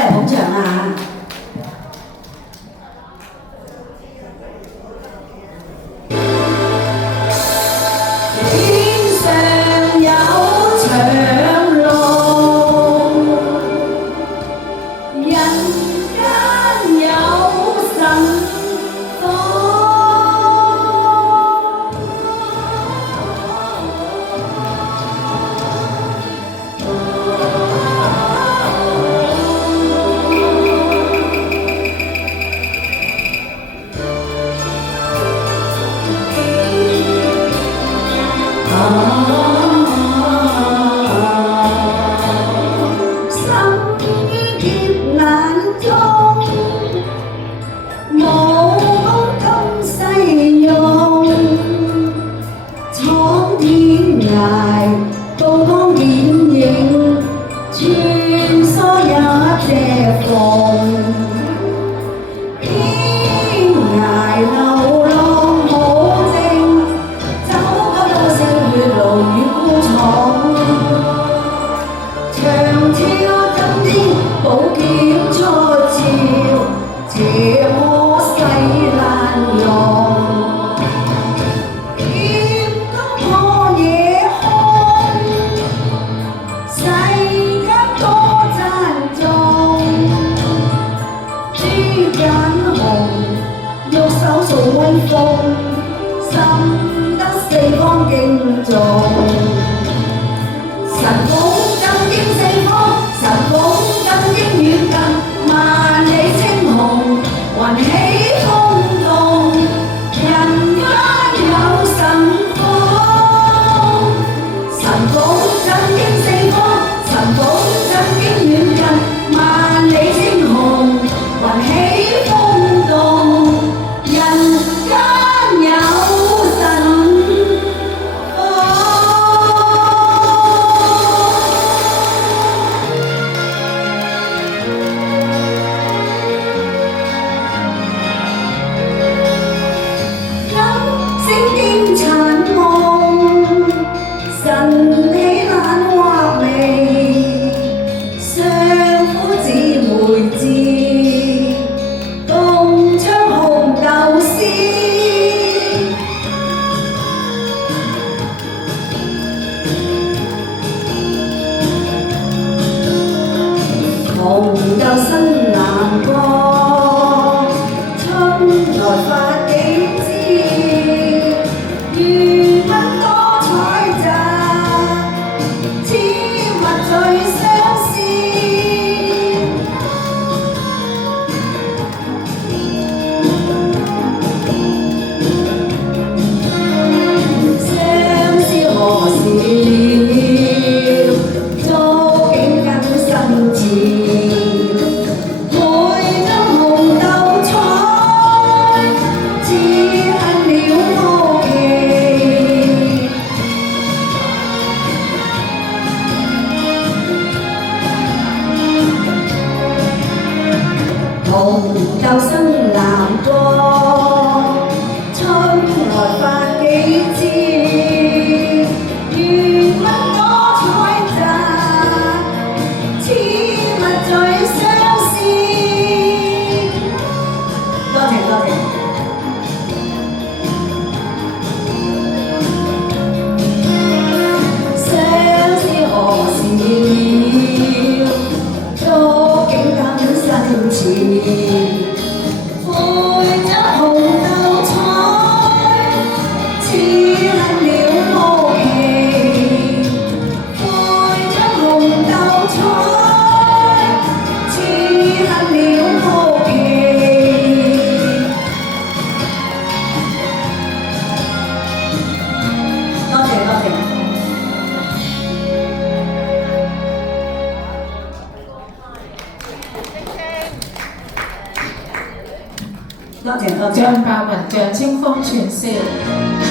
嚟捧場啊天上有長龍，人間有神火。刀光劍影，穿梭一隻鳳。天涯流浪好靜，走過多少血路與孤闖。長挑針尖，寶劍出鞘，邪魔勢難容。玉手做威風，深得四方敬重。神鳳震驚四方，神鳳震驚遠近，萬里青紅，雲起風動，人間有神火。神鳳震驚四方，神鳳震驚遠近，萬里青紅，雲起風動。紅豆生南國，春來發幾枝，餘品多彩雜，此物最相思。相思何時了，觸景更深切。紅豆生南國，春來發幾枝，餘品多彩雜，此物最相思。多謝多謝。相思何時了，觸景更深切。多謝多謝。張伯文象徵風傳笑。